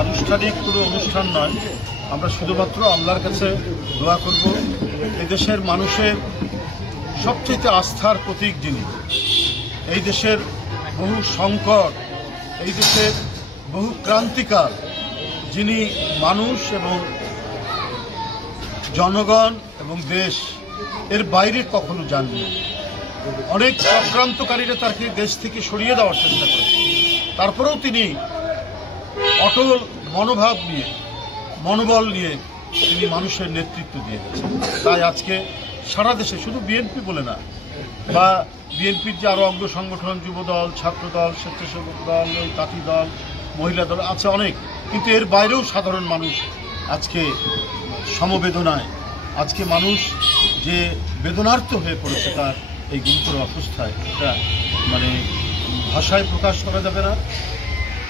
আনুষ্ঠানিক কোনো অনুষ্ঠান নয়, আমরা শুধুমাত্র আল্লাহর কাছে দোয়া করব এই দেশের মানুষের সবচেয়ে আস্থার প্রতীক যিনি, এই দেশের বহু সংকট, এই দেশের বহু ক্রান্তিকাল যিনি মানুষ এবং জনগণ এবং দেশ এর বাইরে কখনো যাননি। অনেক চক্রান্তকারীরা তাকে দেশ থেকে সরিয়ে দেওয়ার চেষ্টা করেছে, তারপরেও তিনি অটল মনোভাব নিয়ে, মনোবল নিয়ে তিনি মানুষের নেতৃত্ব দিয়ে গেছেন। তাই আজকে সারা দেশে, শুধু বিএনপি বলে না, বা বিএনপির যে আরও অঙ্গ সংগঠন, যুবদল, ছাত্রদল, স্বেচ্ছাসেবক দল, ওই তাঁতি দল, মহিলা দল আছে অনেক, কিন্তু এর বাইরেও সাধারণ মানুষ আজকে সমবেদনায়, আজকে মানুষ যে বেদনার্থ হয়ে পড়েছে তার এই গুরুতর অবস্থায়, এটা মানে ভাষায় প্রকাশ করা যাবে না।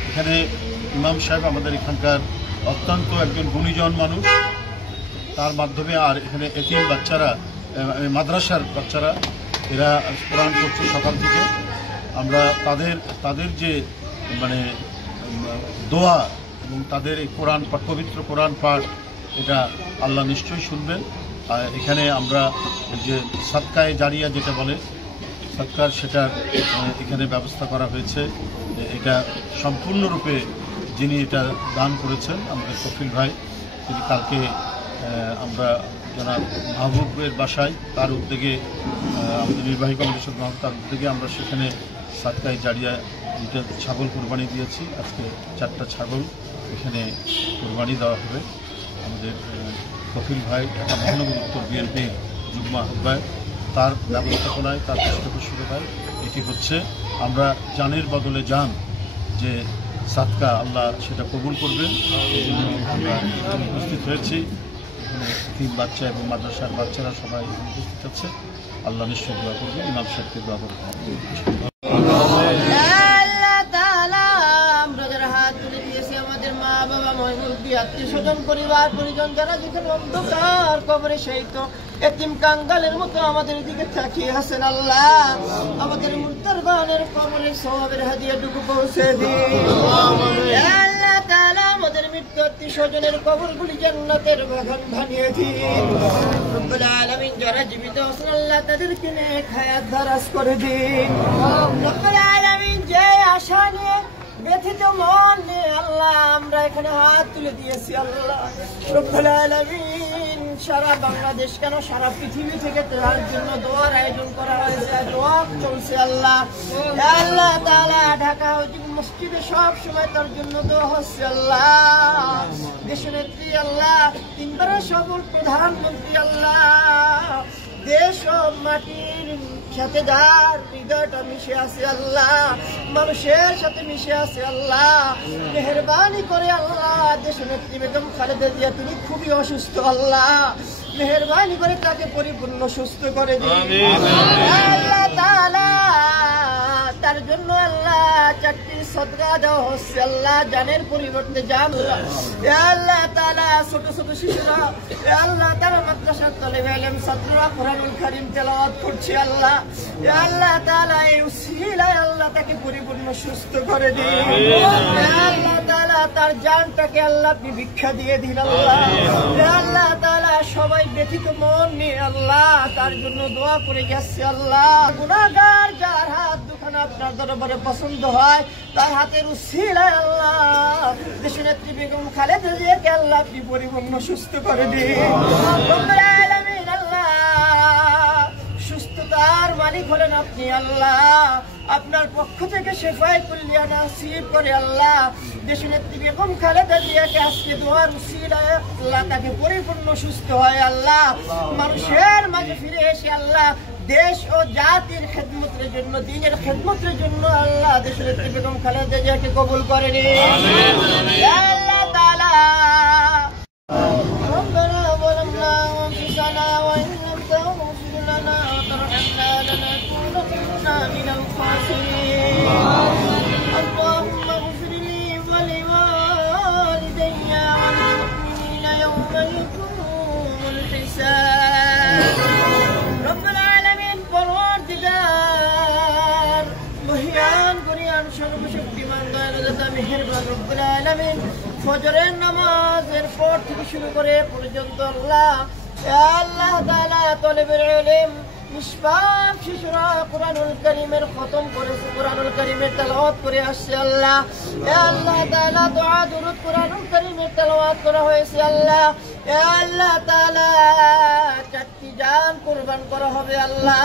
এখানে ইমাম সাহেব আমাদের এখানকার অত্যন্ত একজন গুণীজন মানুষ, তার মাধ্যমে আর এখানে এতিম বাচ্চারা, মাদ্রাসার বাচ্চারা এরা কোরআন পড়ছে সকাল থেকে। আমরা তাদের যে মানে দোয়া এবং তাদের এই কোরআন পাঠ, পবিত্র কোরআন পাঠ, এটা আল্লাহ নিশ্চয়ই শুনবেন। আর এখানে আমরা যে সাদকায়ে জারিয়া যেটা বলে সৎকার, সেটা এখানে ব্যবস্থা করা হয়েছে। এটা সম্পূর্ণরূপে যিনি এটা দান করেছেন আমাদের কফিল ভাই, তিনি কালকে আমরা জনাব মাহবুবের বাসায়, তার উদ্যোগে, আমাদের নির্বাহী কমিটির মাহবুব, তার উদ্যোগে আমরা সেখানে সাদকায়ে জারিয়া এটা ছাগল কোরবানি দিয়েছি। আজকে 4টা ছাগল এখানে কোরবানি দেওয়া হবে। আমাদের কফিল ভাই, ঢাকা মহানগর উত্তর বিএনপির যুগ্ম আহ্বায়ক, তার ব্যবস্থাপনায়, তার পৃষ্ঠপোষকতায় এটি হচ্ছে। আমরা জানের বদলে জান যে সাদকা, আল্লাহ সেটা কবুল করবেন, এই জন্য আমরা উপস্থিত হয়েছি। তিন বাচ্চা এবং মাদ্রাসার বাচ্চারা সবাই উপস্থিত আছে। আল্লাহ নিশ্চয় দোয়া করবেন, ইমাম সাহেবকে দোয়া করবেন। আত্মীয়স্বজন, পরিবার পরিজন যারা যেখানে অন্ধকার কবরে শহীদ এতিম কাঙ্গালের মতো আমাদের দিকে তাকিয়ে আছেন, আল্লাহ আমাদের মুর্তারবানের কবরের সওয়াবের হাদিয়াটুকু পৌঁছে দিন। আল্লাহ তাআলা আমাদের মৃত্যু আত্মীয়স্বজনের কবরগুলি জান্নাতের বাগান বানিয়ে দিন। রব্বুল আলামিন যারা জীবিত আছেন আল্লাহ তাদেরকে নেক হায়াত দারাজ করে দিন। রব্বুল আলামিন যে আশা নিয়ে, ব্যথিত মন নিয়ে আল্লাহ আমরা এখানে হাত তুলে দিয়েছি, আল্লাহ রব্বুল আলামিন সারা বাংলাদেশ কেন সারা পৃথিবী থেকে তার জন্য দোয়ার আয়োজন করা হয়েছে, দোয়া চলছে। আল্লাহ আল্লাহ তাআলা ঢাকা মসজিদে সব সময় তার জন্য দোয়া হচ্ছে। আল্লাহ দেশনেত্রী, আল্লাহ তিনবারের সফল প্রধানমন্ত্রী, আল্লাহ দেশ ও মাটির সাথে যার হৃদয়টা মিশে আছে, আল্লাহ মানুষের সাথে মিশে আছে, আল্লাহ মেহেরবানি করে আল্লাহ দেশনেত্রী বেগম খালেদা জিয়া তিনি খুবই অসুস্থ, আল্লাহ মেহেরবানি করে তাকে পরিপূর্ণ সুস্থ করে দিন। আল্লাহ তাআলা তার জন্য আল্লাহ 4টি সদকা দেওয়া হচ্ছে, আল্লাহ জানের পরিবর্তে জান। আল্লাহ তাআলা ছোট ছোট শিশুরা, আল্লাহ তারা মাদ্রাসার তালেবে ইলম ছাত্ররা কোরআনুল কারীম তেলাওয়াত করছে, আল্লাহ আল্লাহ তাআলা এই উসিলায় আল্লাহ তাকে পরিপূর্ণ সুস্থ করে দিন। আল্লাহ তাআলা তার জানটাকে আল্লাহ আপনি ভিক্ষা দিয়ে দিন, আল্লাহ আল্লাহ তাআলা সবাই ব্যথিত মন নিয়ে আল্লাহ তার জন্য দোয়া করে যাচ্ছে। আল্লাহ গুনাহগার যার হাত দুখানা আপনার দরবারে পছন্দ হয়, তার হাতের উসিলায় আল্লাহ দেশনেত্রী বেগম খালেদা জিয়াকে আল্লাহ আপনি পরিপূর্ণ সুস্থ করে দিন। রব্বুল আলামিন আল্লাহ সুস্থতার মালিক হলেন আপনি, আল্লাহ আপনার পক্ষ থেকে শেফায়ে কুল্লিয়া নসিব করে আল্লাহ দেশনেত্রী বেগম খালেদা জিয়াকে আজকে দোয়ার উসিলায় আল্লাহ তাকে পরিপূর্ণ সুস্থ হয়, আল্লাহ মানুষের মাঝে ফিরে এসে আল্লাহ দেশ ও জাতির খেদমতের জন্য, দ্বীনের খেদমতের জন্য আল্লাহ দেশনেত্রী বেগম খালেদা জিয়াকে কবুল করে নিন। আল্লাহ তাআলা الخاسرين اللهم اغفر لي ولوالدي وللمؤمنين يوم يقوم الحساب رب العالمين পরওয়ারদিগার মহিয়ান গরিয়ান সর্বশক্তিমান দয়ালুদাতা মেহেরবান রব্বুল আলামিন ফজরের নামাজের পর থেকে শুরু করে পর্যন্ত আল্লাহ আল্লাহ তাআলা তলেবের ইলম নিষ্পাপ শিশুরা কুরআনুল কারীমের খতম করেছে কুরআনুল কারীমের তেলাওয়াত করে আসছে আল্লাহ আল্লাহ তাআলা দোয়া দুরূদ কুরআনুল কারীমের তেলাওয়াত করা হয়েছে আল্লাহ আল্লাহ তাআলা চারটি জান কুরবান করা হবে আল্লাহ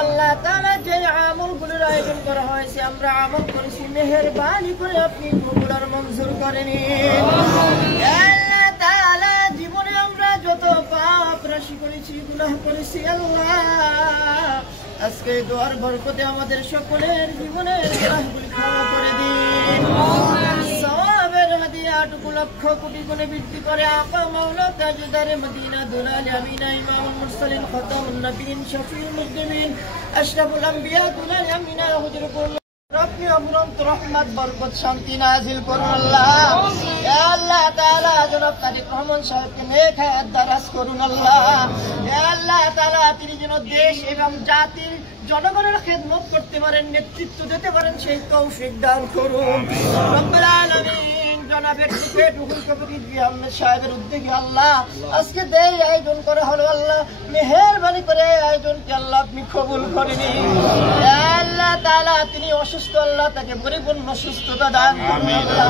আল্লাহ তাআলা যে আমলগুলোর আয়োজন করা হয়েছে আমরা আমল করেছি মেহেরবানি করে আপনি কবুল আর মঞ্জুর করে নিন আল্লাহ তাআলা জীবনে আমরা যত পাপ রাশি করেছি গুনাহ করেছি আল্লাহ আজকে দোয়ার বরকতে আমাদের সকলের জীবনের গুনাহগুলো ক্ষমা করে দিন সওয়াবের হাদিয়াটুকু লক্ষ কোটি গুণে বৃদ্ধি করে আপা মাওলা তাজদারে মদিনা দুলাল আমিনা ইমামুল মুরসালিন খাতামুন নবিয়িন শফিউল মুজনিবিন আশরাফুল আম্বিয়া দুলাল আমিনা হুজুরকুল আপনি অমরন্ত রহমত বরকত শান্তি নাজিল করুন আল্লাহ আল্লাহ তাআলা জনাব তারেক রহমান সাহেবকে নেক হায়াত দারাজ করুন আল্লাহ আল্লাহ তাআলা তিনি যেন দেশ এবং জাতির জনগণের খেদমত করতে পারেন নেতৃত্ব দিতে পারেন সেই তৌফিক দান করুন রব্বুল আলামিন জনাব অ্যাডভোকেট রুহুল কবির রিজভী আহমেদ সাহেবের উদ্যোগে আল্লাহ আজকে দেই আয়োজন করা হলো আল্লাহ মেহেরবানি করে আয়োজনকে আল্লাহ আপনি কবুল করে নিন আল্লাহ তাআলা তিনি অসুস্থ আল্লাহ তাকে পরিপূর্ণ সুস্থতা দান করুন আল্লাহ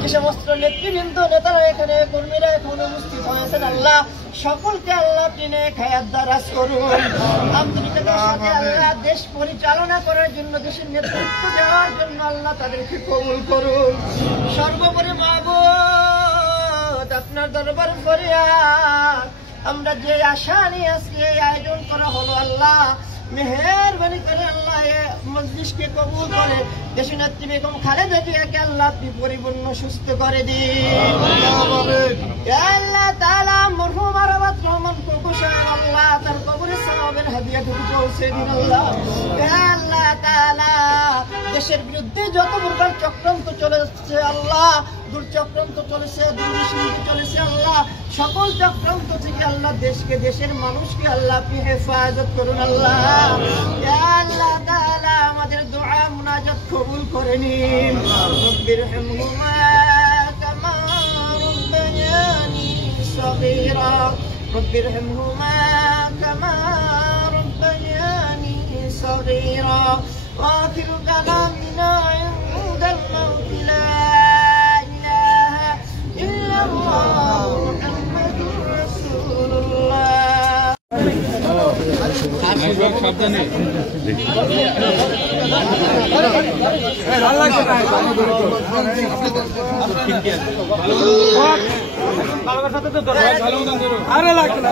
যে সমস্ত নেতৃবৃন্দ নেতারা এখানে কর্মীরা এখন উপস্থিত হয়েছেন আল্লাহ সকলকে আল্লাহ আপনি নেক হায়াত দারাজ করুন আন্তরিকতার সাথে আল্লাহ দেশ পরিচালনা করার জন্য দেশের নেতৃত্ব দেওয়ার জন্য আল্লাহ তাদেরকে কবুল করুন সর্বোপরি মাবুদ আপনার দরবার ফরিয়াদ আমরা যে আশা নিয়ে আজকে এই আয়োজন করা হলো আল্লাহ মেহেরবানি করে আল্লাহ মজলিসকে কবুল করে দেশের নেত্রী বেগম খালেদা জিয়াকে আল্লাহ আপনি পরিপূর্ণ সুস্থ করে দিন আল্লাহ তাআলা মরহুম আরাফাত রহমান কোকো সাহেব আল্লাহ তার কবরে সওয়াবের হাদিয়াটুকু পৌঁছে দিন আল্লাহ আল্লাহ তাআলা দেশের বিরুদ্ধে যত প্রকার চক্রান্ত চলেছে আল্লাহ দুর্চক্রান্ত চলেছে দুর্নীতি চলেছে আল্লাহ সকল চক্রান্ত থেকে আল্লাহ দেশকে দেশের মানুষকে আল্লাহ আপনি হেফাজত করুন আল্লাহ আল্লাহ তাআলা আমাদের দোয়া মুনাজাত কবুল করে নিন রব্বিরহামহুমা কামা রাব্বায়ানি সগীরা রব্বিরহামহুমা কামা রাব্বায়ানি সগীরা وآخر كلامنا عند الموت لا إله إلا الله محمد رسول الله সাবধানে আরে লাগবে না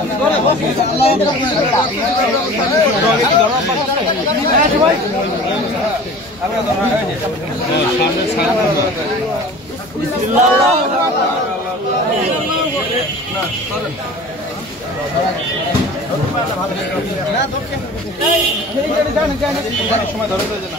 সময় ধরে না